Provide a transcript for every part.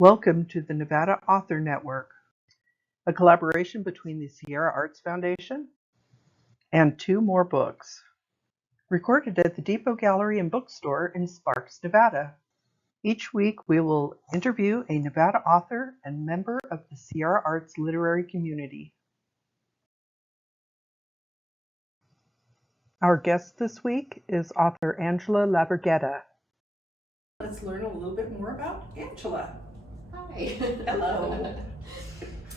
Welcome to the Nevada Author Network, a collaboration between the Sierra Arts Foundation and Two More Books, recorded at the Depot Gallery and Bookstore in Sparks, Nevada. Each week we will interview a Nevada author and member of the Sierra Arts literary community. Our guest this week is author Angela Laverghetta. Let's learn a little bit more about Angela. Hi. Hello.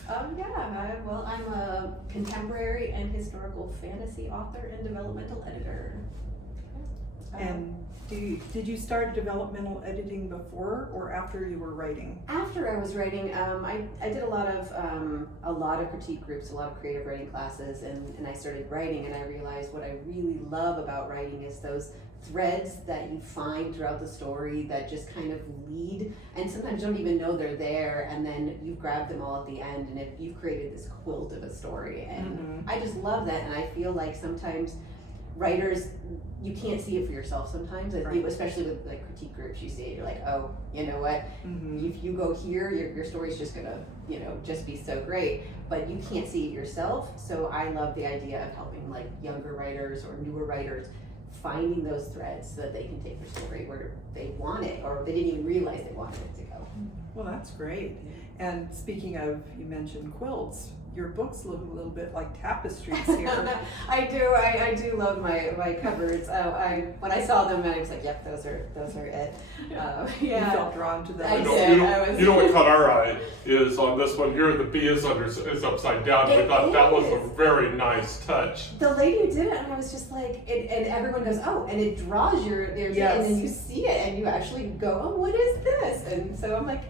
I'm a contemporary and historical fantasy author and developmental editor. And did you start developmental editing before or after you were writing? After I was writing, I did a lot of critique groups, a lot of creative writing classes, and I started writing, and I realized what I really love about writing is those threads that you find throughout the story that just kind of lead, and sometimes don't even know they're there, and then you grab them all at the end, and you've created this quilt of a story, and I just love that. And I feel like sometimes writers, you can't see it for yourself sometimes, Right. Especially with like critique groups. You see it, you're like, oh, you know what, if you go here, your story's just gonna just be so great, but you can't see it yourself. So I love the idea of helping like younger writers or newer writers finding those threads so that they can take their story where they want it, or they didn't even realize they wanted it to go. Well, that's great. And speaking of, you mentioned quilts. Your books look a little bit like tapestries here. I do love my covers. When I saw them, I was like, yep, those are it. You felt drawn to them. I did. You know what caught our eye is on this one here, the B is upside down. We thought that was a very nice touch. The lady who did it, and I was just like, and everyone goes, oh, and it draws their Yes. and then you see it, and you actually go, oh, what is this? And so I'm like,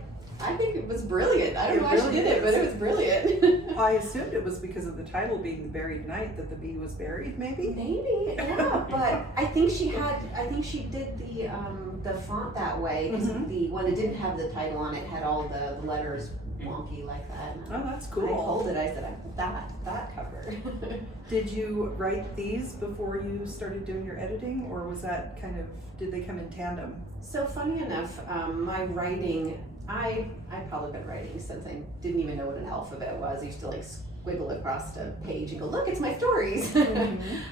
I think it was brilliant. I don't know why she did it, but it was brilliant. I assumed it was because of the title being The Buried Night that the bee was buried, maybe? Maybe, yeah, but I think she did the font that way, because the one that didn't have the title on it had all the letters wonky like that. Oh, that's cool. I pulled it, I said, I want that cover. Did you write these before you started doing your editing, or was that did they come in tandem? So funny enough, my writing, I've probably been writing since I didn't even know what an alphabet was. I used to like squiggle across a page and go, look, it's my stories. But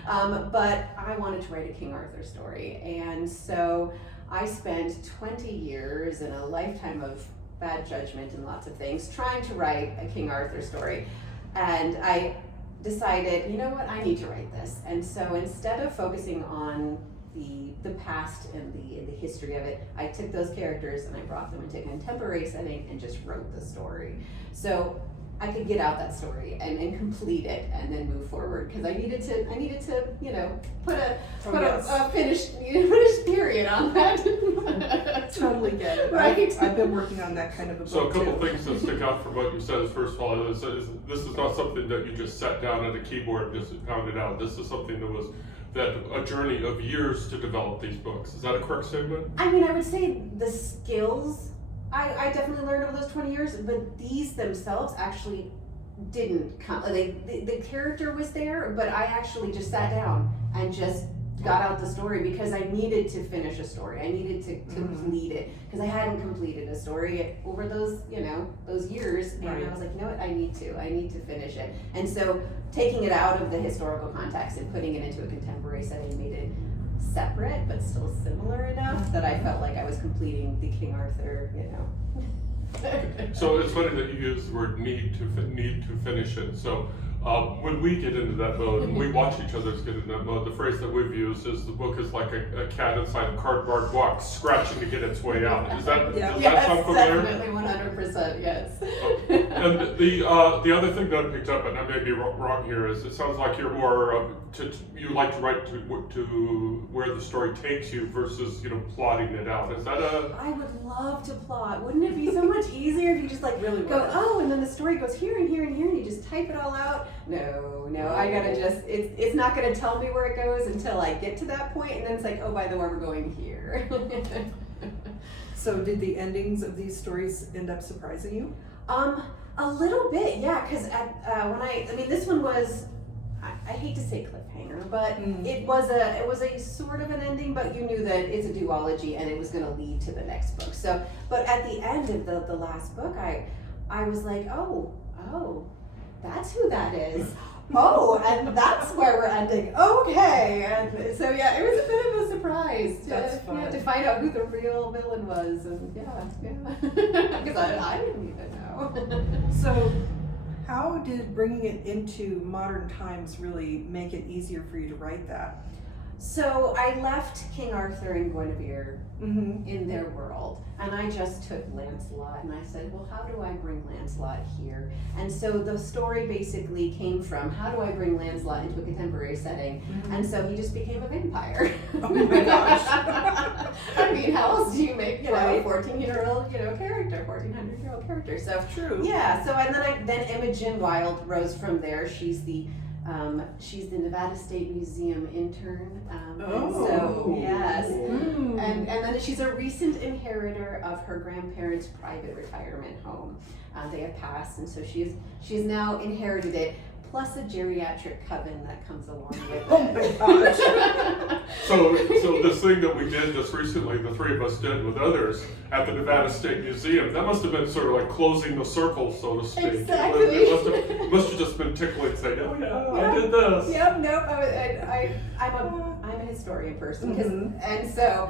I wanted to write a King Arthur story. And so I spent 20 years and a lifetime of bad judgment and lots of things trying to write a King Arthur story. And I decided, you know what, I need to write this. And so instead of focusing on the past and the history of it, I took those characters and I brought them into a contemporary setting and just wrote the story. So I could get out that story and complete it and then move forward, because I needed to put a finished period on that. Totally get it. Right. I've been working on that kind of a book. So a couple too. things that stick out from what you said is, first of all, this is not something that you just sat down at a keyboard and just pounded out. This is something that a journey of years to develop these books. Is that a correct statement? I mean, I would say the skills I definitely learned over those 20 years, but these themselves actually didn't come. The character was there, but I actually just sat down and just got out the story because I needed to finish a story. I needed to complete it, because I hadn't completed a story over those years, and Right. I was like, you know what, I need to finish it. And so taking it out of the historical context and putting it into a contemporary setting made it separate but still similar enough that I felt like I was completing the King Arthur, So it's funny that you use the word need to finish it. So when we get into that mode and we watch each other get into that mode, the phrase that we've used is the book is like a cat inside a cardboard box scratching to get its way out. Does that sound familiar? Definitely 100%, yes. And the other thing that I picked up, and I may be wrong here, is it sounds like you're more you like to write to where the story takes you versus plotting it out. Is that I would love to plot. Wouldn't it be so much easier if you just Really go, would. oh, and then the story goes here and here and here, and you just type it all out? No, I gotta it's not gonna tell me where it goes until I get to that point, and then it's like, oh, by the way, we're going here. So did the endings of these stories end up surprising you? A little bit, yeah, because this one was I hate to say cliffhanger, but it was a sort of an ending, but you knew that it's a duology and it was going to lead to the next book. So, but at the end of the last book, I was like, oh, that's who that is. Oh, and that's where we're ending. Okay, and so yeah, it was a bit of a surprise to find out who the real villain was, and because I didn't even know. So, how did bringing it into modern times really make it easier for you to write that? So I left King Arthur and Guinevere in their world, and I just took Lancelot and I said, well, how do I bring Lancelot here? And so the story basically came from, how do I bring Lancelot into a contemporary setting? And so he just became a vampire. Oh my gosh. I mean, how else do you make, a 14-year-old, character, 1400-year-old character? So True. Yeah, so and then Imogen Wild rose from there. She's the Nevada State Museum intern. And so, yes. And then she's a recent inheritor of her grandparents' private retirement home. They have passed, and so she's now inherited it, plus a geriatric coven that comes along with it. Oh my gosh. So this thing that we did just recently, the three of us did with others at the Nevada State Museum, that must have been sort of like closing the circle, so to speak. Exactly. It must have just been tickling, saying, "Oh yeah, I did this." Yep. No. I'm a historian person, and so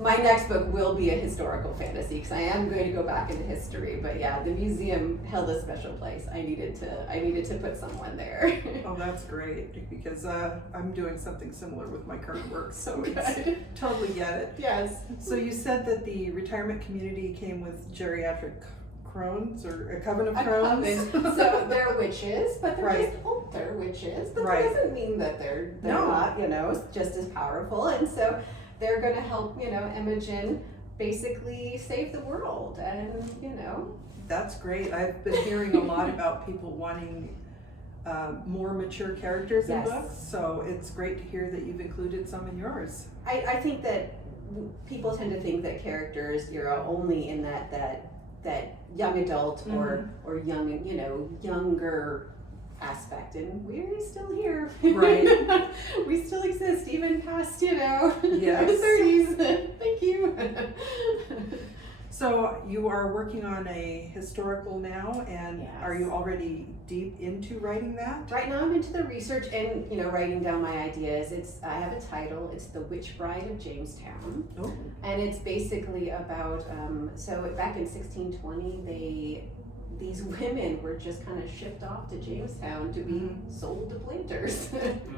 my next book will be a historical fantasy because I am going to go back into history. But yeah, the museum held a special place. I needed to put someone there. Oh, that's great, because I'm doing something similar with my current work, so it's totally get it. Yes. So you said that the retirement community came with geriatric crones, or a coven of crones? So they're witches, but they're Right. just older witches. But Right. that doesn't mean that they're No. not, just as powerful. And so they're going to help, Imogen basically save the world, and That's great. I've been hearing a lot about people wanting more mature characters in Yes. books, so it's great to hear that you've included some in yours. I think that people tend to think that characters are only in that young adult or young, younger aspect, and we're still here. Right. We still exist even past, Yes. 30s. Thank you. So you are working on a historical now, and Yes. are you already deep into writing that? Right now I'm into the research and, writing down my ideas. I have a title. It's The Witch Bride of Jamestown. Oh. And it's basically about, so back in 1620, these women were just kind of shipped off to Jamestown to be sold to planters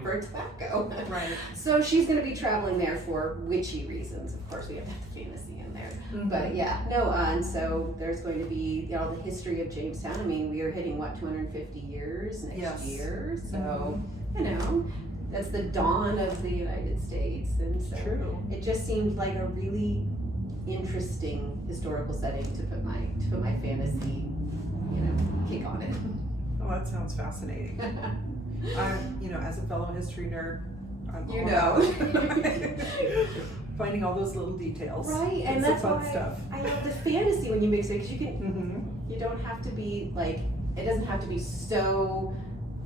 for tobacco. Right. So she's going to be traveling there for witchy reasons. Of course, we have the fantasy in there. But yeah, no, and so there's going to be, the history of Jamestown. I mean, we are hitting, 250 years next year. So, that's the dawn of the United States. And so True. it just seemed like a really interesting historical setting to put my fantasy, kick on it. Oh, that sounds fascinating. I'm, as a fellow history nerd, I'm all about finding all those little details. Right, and It's that's fun why stuff. I love the fantasy when you mix it, because you don't have to be it doesn't have to be so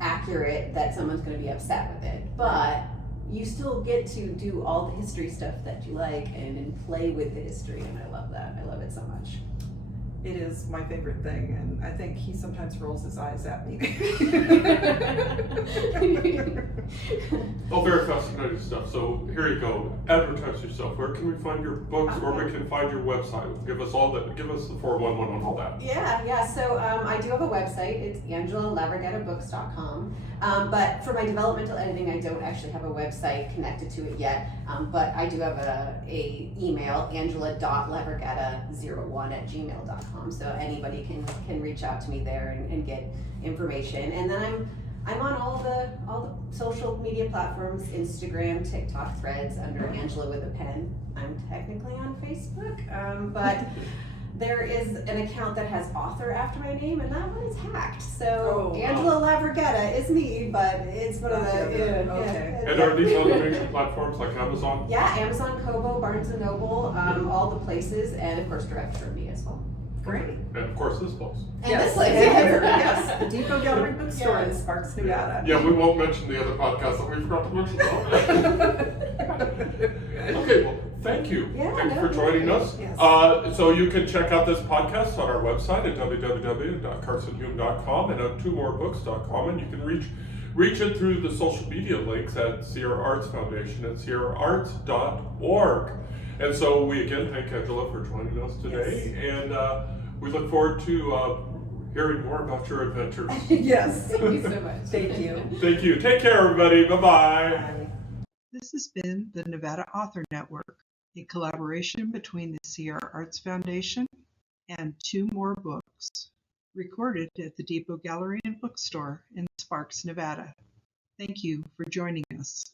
accurate that someone's going to be upset with it, but you still get to do all the history stuff that you like and play with the history, and I love that. I love it so much. It is my favorite thing, and I think he sometimes rolls his eyes at me. Oh, very fascinating stuff. So here you go. Advertise yourself. Where can we find your books? Where we can find your website? Give us the 411 on all that. Yeah. So I do have a website. It's AngelaLaverghettabooks.com. But for my developmental editing, I don't actually have a website connected to it yet. But I do have a email, angela.laverghetta01@gmail.com. So anybody can reach out to me there and get information. And then I'm on all the social media platforms: Instagram, TikTok, Threads, under Angela with a pen. I'm technically on Facebook, but there is an account that has author after my name, and that one is hacked. So Angela Laverghetta is me, but it's one of the Okay. And are these on the major platforms like Amazon? Yeah, Amazon, Kobo, Barnes and Noble, all the places, and of course direct from me as well. Great. And of course, this place. And Yes, this place, and yes. here, yes, the Depot Gallery Bookstore in Yes. Sparks, Nevada. Yeah, we won't mention the other podcast that we forgot to mention. Okay, well, thank you. Yeah, Thank you no, for joining us. Yes. So you can check out this podcast on our website at www.carsonhume.com and at twomorebooks.com, and you can reach it through the social media links at Sierra Arts Foundation at sierraarts.org. And so we again thank Angela for joining us today, and we look forward to hearing more about your adventures. Yes. Thank you so much. Thank you. Thank you. Take care, everybody. Bye-bye. Bye. This has been the Nevada Author Network, a collaboration between the Sierra Arts Foundation and Two More Books, recorded at the Depot Gallery and Bookstore in Sparks, Nevada. Thank you for joining us.